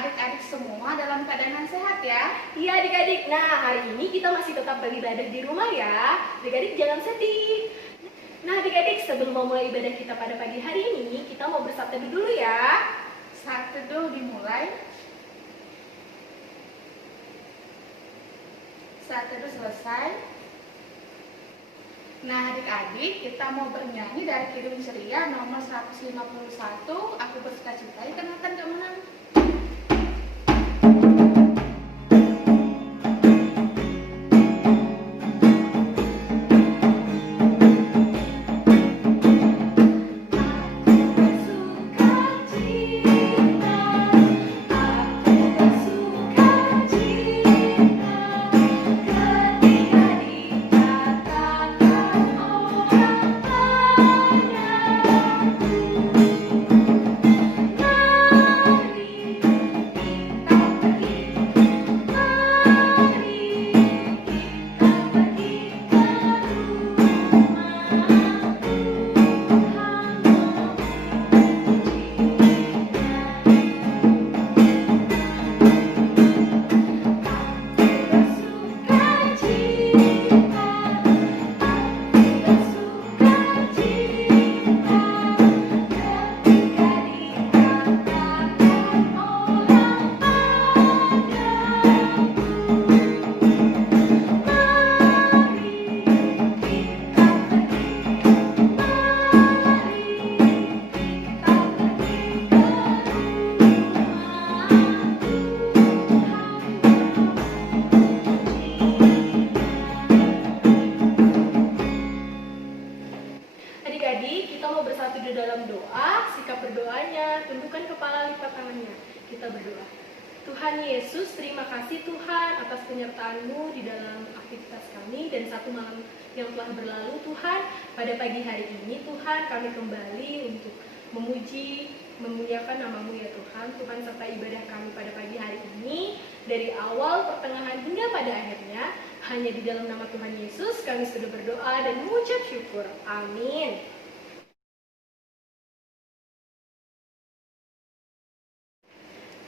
adik-adik semua dalam keadaan yang sehat ya? Iya adik-adik, nah hari ini kita masih tetap beribadah di rumah ya. Adik-adik jangan sedih. Nah adik-adik, sebelum memulai ibadah kita pada pagi hari ini, kita mau bersaat teduh dulu ya. Saat teduh dimulai. Saat teduh selesai. Nah adik-adik, kita mau bernyanyi dari Kirim Ceria nomor 151, Aku Bersukacita. Kenalkan Kak Menang. Adik-adik, kita mau bersatu di dalam doa. Sikap berdoanya, tundukkan kepala, lipat tangannya. Kita berdoa. Tuhan Yesus, terima kasih Tuhan atas penyertaan-Mu di dalam aktivitas kami dan satu malam yang telah berlalu Tuhan. Pada pagi hari ini Tuhan, kami kembali untuk memuji, memuliakan nama-Mu ya Tuhan. Tuhan serta ibadah kami pada pagi hari ini, dari awal, pertengahan hingga pada akhirnya, hanya di dalam nama Tuhan Yesus kami sudah berdoa dan mengucap syukur. Amin.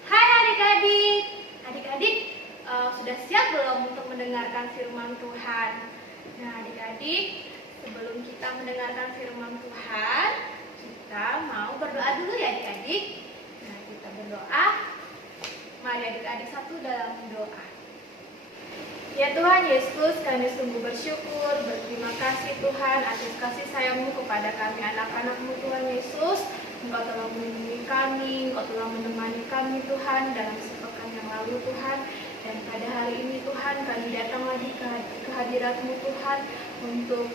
Hai adik-adik. Adik-adik sudah siap belum untuk mendengarkan firman Tuhan? Nah adik-adik, sebelum kita mendengarkan firman Tuhan, kita mau berdoa dulu ya adik-adik. Nah kita berdoa. Mari adik-adik satu dalam doa. Ya Tuhan Yesus, kami sungguh bersyukur, berterima kasih Tuhan atas kasih sayang-Mu kepada kami anak-anak-Mu Tuhan Yesus. Engkau telah melindungi kami, Engkau telah menemani kami Tuhan dalam sepekan yang lalu Tuhan. Dan pada hari ini Tuhan kami datang lagi ke hadirat-Mu Tuhan untuk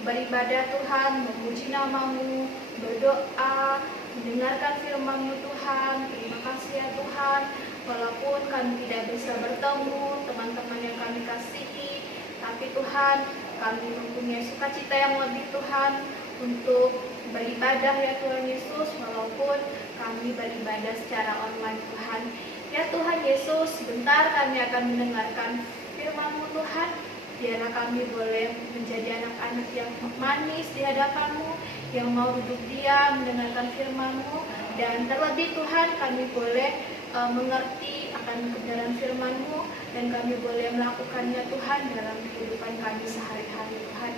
beribadah Tuhan, memuji nama-Mu, berdoa, mendengarkan firman-Mu Tuhan. Terima kasih ya Tuhan. Walaupun kami tidak bisa bertemu teman-teman yang kami kasihi, tapi Tuhan, kami mempunyai sukacita yang lebih Tuhan untuk beribadah ya Tuhan Yesus, walaupun kami beribadah secara online Tuhan. Ya Tuhan Yesus, sebentar kami akan mendengarkan firman-Mu Tuhan. Biarlah kami boleh menjadi anak-anak yang manis di hadapan-Mu, yang mau duduk diam mendengarkan firman-Mu. Dan terlebih Tuhan, kami boleh mengerti akan kebenaran firman-Mu dan kami boleh melakukannya Tuhan dalam kehidupan kami sehari-hari Tuhan.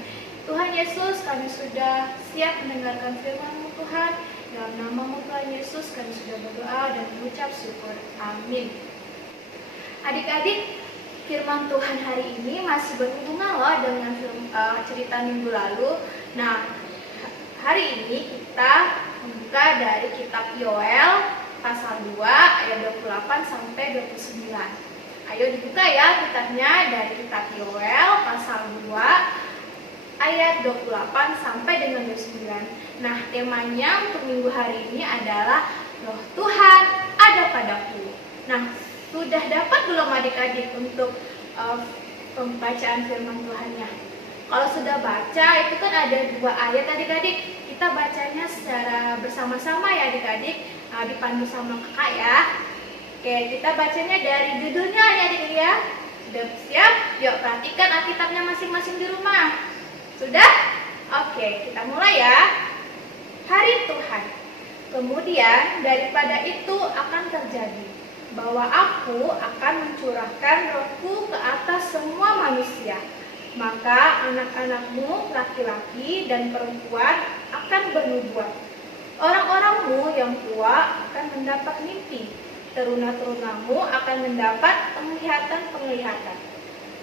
Tuhan Yesus, kami sudah siap mendengarkan firman-Mu Tuhan. Dalam nama-Mu Tuhan Yesus kami sudah berdoa dan mengucap syukur. Amin. Adik-adik, firman Tuhan hari ini masih berhubungan loh dengan cerita minggu lalu. Nah, hari ini kita membuka dari kitab Yoel pasal 2 ayat 28 sampai 29. Ayo dibuka ya kitabnya dari kitab Yoel pasal 2 ayat 28 sampai dengan 29. Nah, temanya untuk minggu hari ini adalah Roh Tuhan ada padaku. Nah, sudah dapat belum adik-adik untuk pembacaan firman Tuhannya? Kalau sudah baca, itu kan ada 2 ayat adik-adik. Kita bacanya secara bersama-sama ya adik-adik. Dipandu sama kakak ya. Oke, kita bacanya dari judulnya ya adik-adik ya. Sudah siap? Yuk perhatikan Alkitabnya masing-masing di rumah. Sudah? Oke, kita mulai ya. Hari Tuhan. Kemudian daripada itu akan terjadi bahwa aku akan mencurahkan rohku ke atas semua manusia. Maka anak-anakmu laki-laki dan perempuan akan bernubuat. Orang-orangmu yang tua akan mendapat mimpi. Teruna-terunamu akan mendapat penglihatan-penglihatan.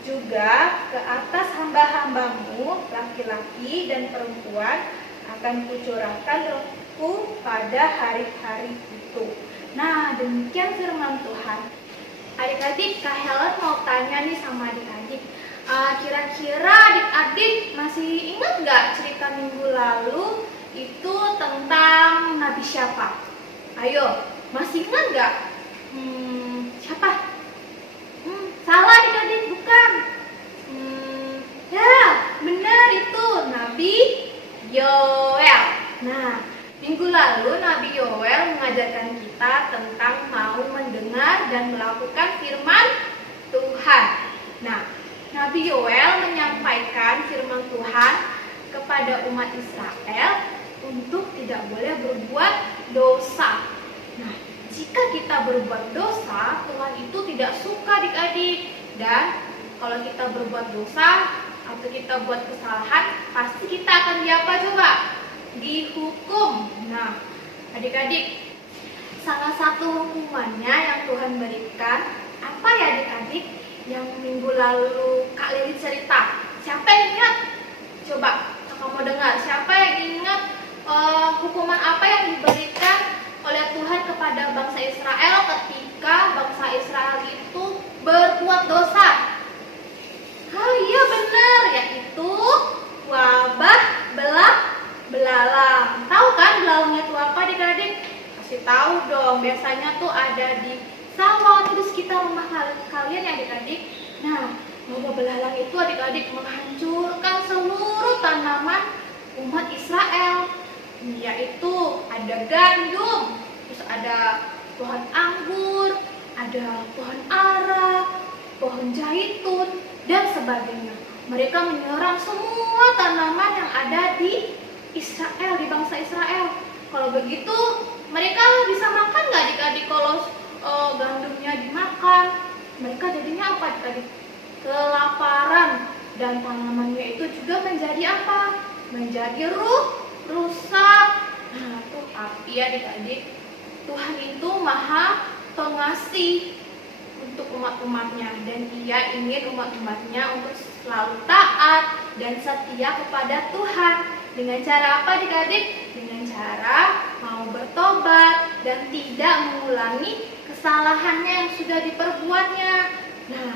Juga ke atas hamba-hambamu laki-laki dan perempuan akan kucurahkan rohku pada hari-hari itu. Nah, demikian firman Tuhan. Adik-adik, Kak Helen mau tanya nih sama adik-adik. Kira-kira adik-adik masih ingat nggak cerita minggu lalu itu tentang Nabi siapa? Ayo, masih ingat nggak? Siapa? Salah adik-adik, bukan. Ya, benar itu Nabi Yoel. Nah, minggu lalu Nabi Yoel mengajarkan kita tentang mau mendengar dan melakukan firman Tuhan. Nah, Nabi Yoel menyampaikan firman Tuhan kepada umat Israel untuk tidak boleh berbuat dosa. Nah, jika kita berbuat dosa, Tuhan itu tidak suka adik-adik. Dan kalau kita berbuat dosa atau kita buat kesalahan, pasti kita akan diapa coba? Dihukum. Nah, adik-adik, salah satu hukumannya yang Tuhan berikan, apa ya adik-adik? Yang minggu lalu Kak Lili cerita. Siapa yang ingat? Coba kamu dengar. Siapa yang ingat hukuman apa yang diberikan oleh Tuhan kepada bangsa Israel ketika bangsa Israel itu berbuat dosa? Oh iya benar, yaitu wabah belalang. Tahu kan belalang itu apa adik-adik? Kasih tahu dong. Biasanya tuh ada di sawah atau di sekitar rumah kalian ya adik-adik. Nah, wabah belalang itu adik-adik menghancurkan seluruh tanaman umat Israel. Yaitu ada gandum, terus ada pohon anggur, ada pohon ara, pohon zaitun, dan sebagainya. Mereka menyerang semua tanaman yang ada di Israel, di bangsa Israel. Kalau begitu, mereka bisa makan nggak adik-adik kalau gandumnya dimakan? Mereka jadinya apa adik-adik? Kelaparan. Dan tanamannya itu juga menjadi apa? Menjadi rusak. Nah, tuh tapi adik-adik, Tuhan itu maha pengasih untuk umat-umatnya, dan ia ingin umat-umatnya untuk selalu taat dan setia kepada Tuhan. Dengan cara apa adik-adik? Dengan cara mau bertobat dan tidak mengulangi kesalahannya yang sudah diperbuatnya. Nah,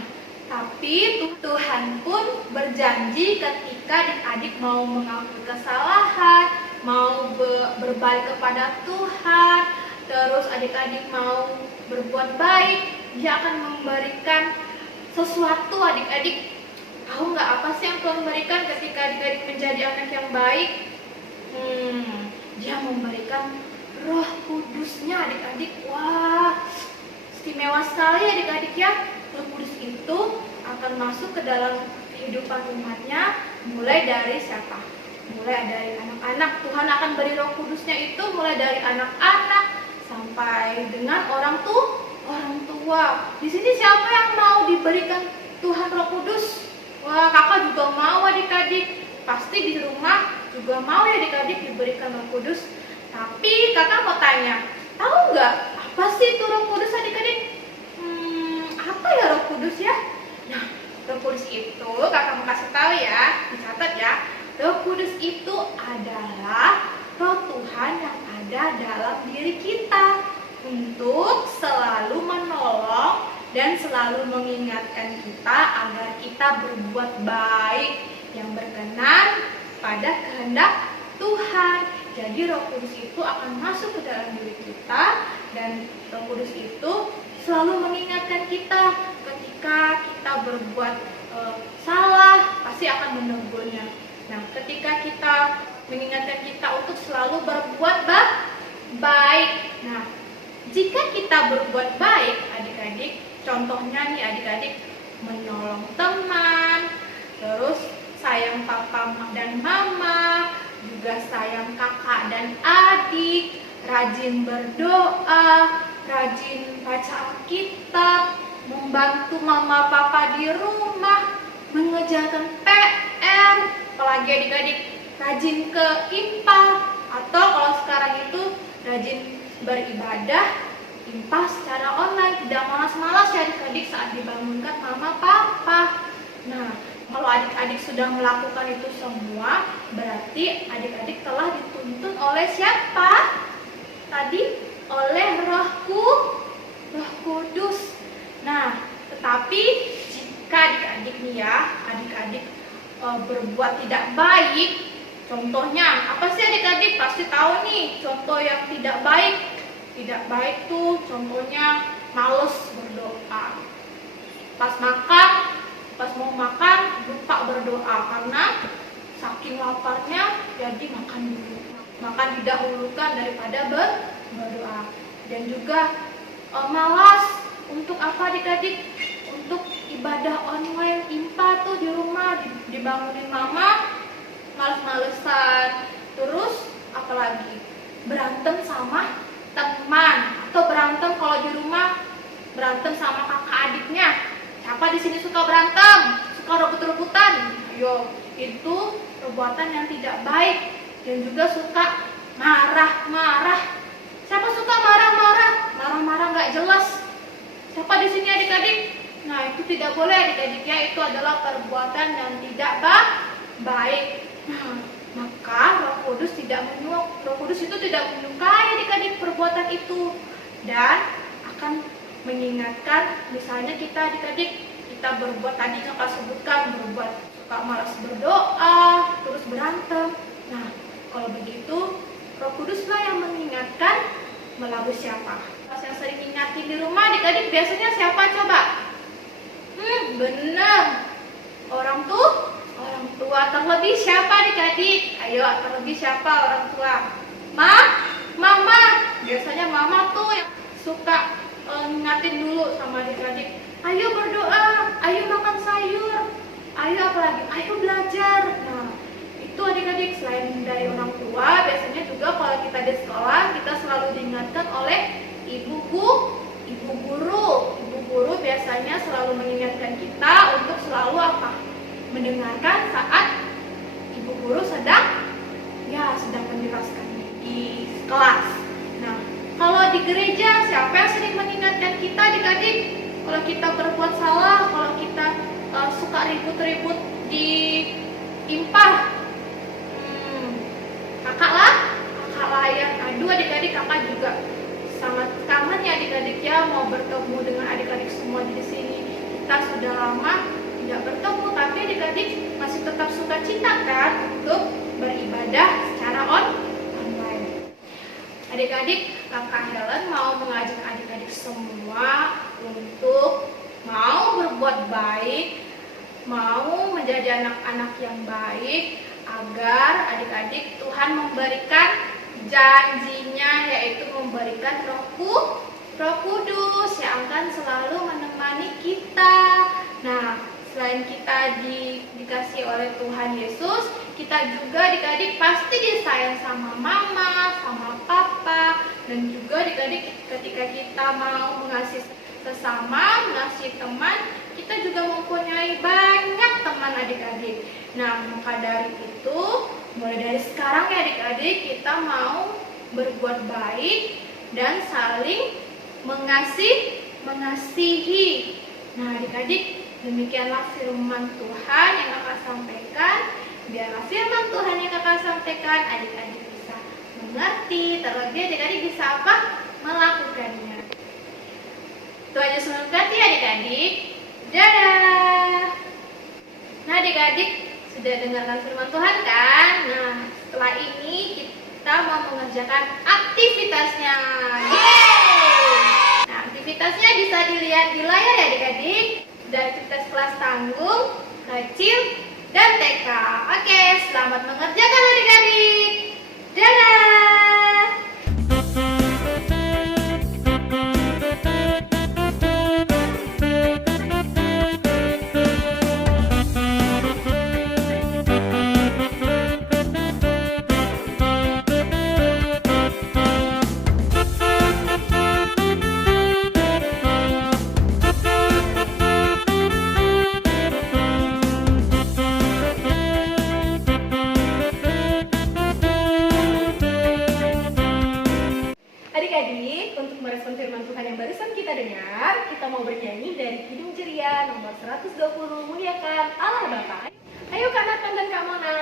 tapi Tuhan pun berjanji ketika adik-adik mau mengakui kesalahan, mau berbalik kepada Tuhan, terus adik-adik mau berbuat baik, Dia akan memberikan sesuatu adik-adik. Tahu nggak apa sih yang Tuhan berikan ketika adik-adik menjadi anak yang baik? Dia memberikan Roh Kudusnya adik-adik. Wah, istimewa sekali adik-adik ya. Roh Kudus itu akan masuk ke dalam kehidupan umatnya, mulai dari siapa? Mulai dari anak-anak. Tuhan akan beri Roh Kudusnya itu mulai dari anak-anak sampai dengan orang tua. Di sini siapa yang mau diberikan Tuhan Roh Kudus? Wah, kakak juga mau adik-adik. Pasti di rumah juga mau ya adik-adik diberikan Roh Kudus. Tapi kakak mau tanya, tahu nggak apa sih itu Roh Kudus adik-adik? Apa ya Roh Kudus ya? Nah, Roh Kudus itu kakak mau kasih tahu ya, dicatat ya. Roh Kudus itu adalah Roh Tuhan yang ada dalam diri kita untuk selalu menolong dan selalu mengingatkan kita agar kita berbuat baik yang berkenan pada kehendak Tuhan. Jadi Roh Kudus itu akan masuk ke dalam diri kita, dan Roh Kudus itu selalu mengingatkan kita ketika kita berbuat salah, pasti akan menegurnya. Nah, ketika kita mengingatkan kita untuk selalu berbuat baik. Nah, jika kita berbuat baik, adik-adik, contohnya nih adik-adik, menolong teman, terus sayang papa dan mama, juga sayang kakak dan adik, rajin berdoa, rajin baca Alkitab, membantu mama papa di rumah, mengerjakan PR, apalagi adik-adik rajin ke IMPA, atau kalau sekarang itu rajin beribadah IMPA secara online, tidak malas-malas ya adik-adik saat dibangunkan mama papa. Nah, kalau adik-adik sudah melakukan itu semua, berarti adik-adik telah dituntun oleh siapa? Tadi oleh Roh Kudus. Nah, tetapi jika adik-adik nih ya, adik-adik berbuat tidak baik, contohnya apa sih adik-adik? Pasti tahu nih contoh yang tidak baik. Tidak baik tuh contohnya males berdoa. Pas mau makan lupa berdoa karena saking laparnya jadi makan dulu. Makan didahulukan daripada berdoa. Dan juga malas untuk apa adik-adik? Untuk ibadah online IMPA tuh di rumah dibangunin mama, males-malesan. Terus apalagi? Berantem sama teman, atau berantem kalau di rumah berantem sama kakak adiknya. Siapa di sini suka berantem? Suka rebut-rebutan? Ayo, itu perbuatan yang tidak baik. Dan juga suka marah-marah. Siapa suka marah-marah? Marah-marah nggak jelas. Siapa di sini adik-adik? Nah, itu tidak boleh adik-adik ya. Itu adalah perbuatan yang tidak baik. Nah, maka Roh Kudus itu tidak menyukai adik-adik perbuatan itu, dan akan mengingatkan, misalnya kita adik-adik kita berbuat, tadi kakak sebutkan, berbuat suka malas berdoa, terus berantem. Nah, kalau begitu Roh Kuduslah yang mengingatkan melalui siapa? Pas yang sering ingatin di rumah adik-adik biasanya siapa coba? Bener, orang tua. Terlebih siapa adik-adik? Ayo, terlebih siapa orang tua? Mama. Biasanya mama tuh yang suka ngingatin dulu sama adik-adik. Ayo berdoa, ayo makan sayur, ayo apalagi, ayo belajar. Nah, itu adik-adik selain dari orang tua, biasanya juga kalau kita di sekolah, kita selalu diingatkan oleh ibu guru. Ibu guru biasanya selalu mengingatkan kita untuk selalu apa? Mendengarkan saat ibu guru sedang menjelaskan di kelas. Nah, kalau di gereja siapa yang sering mengingatkan kita adik-adik? Kalau kita berbuat salah, kalau kita suka ribut-ribut di IMPA, kakak lah yang aduh adik-adik, kakak juga sangat kangen ya adik-adik ya mau bertemu dengan adik-adik semua di sini. Kita sudah lama tidak bertemu, tapi adik-adik masih tetap suka cita kan untuk beribadah secara online. Adik-adik, kakak Helen mau mengajak adik-adik semua untuk mau berbuat baik, mau menjadi anak-anak yang baik, agar adik-adik Tuhan memberikan janjinya, yaitu memberikan Roh Kudus yang akan selalu menemani kita. Nah, selain kita dikasih oleh Tuhan Yesus, kita juga adik-adik pasti disayang sama mama, sama papa, dan juga adik-adik ketika kita mau mengasihi sesama, mengasihi teman, kita juga mempunyai banyak teman adik-adik. Nah, maka dari itu, mulai dari sekarang ya adik-adik, kita mau berbuat baik dan saling mengasihi. Nah, adik-adik, demikianlah firman Tuhan yang kakak sampaikan. Biarlah firman Tuhan yang kakak sampaikan adik-adik bisa mengerti, terlebih adik-adik bisa apa? Melakukannya. Tuhan Yesus memberkati adik-adik. Dadah. Nah adik-adik, sudah dengarkan firman Tuhan kan? Nah, setelah ini kita mau mengerjakan aktivitasnya. Yeay! Nah, aktivitasnya bisa dilihat di layar ya adik-adik. Dari aktivitas kelas tanggung, kecil, dan TK. Oke, selamat mengerjakan adik-adik. Dadah. pendengar, kita mau bernyanyi dari Kidung Ceria nomor 120, Muliakan Allah Bapa. Ayo Kak Nathan dan Kak Mona.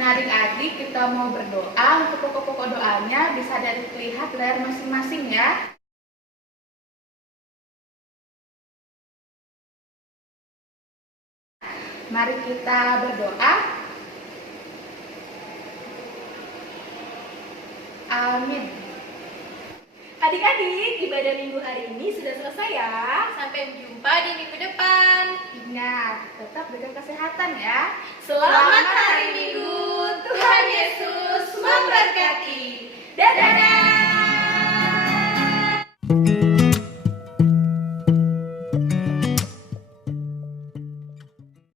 Nah adik-adik, kita mau berdoa. Untuk pokok-pokok doanya bisa dilihat di layar masing-masing ya. Mari kita berdoa. Amin. Adik-adik, ibadah minggu hari ini sudah selesai ya. Sampai jumpa di minggu depan. Ingat, tetap jaga kesehatan ya. Selamat hari Minggu. Tuhan Yesus memberkati.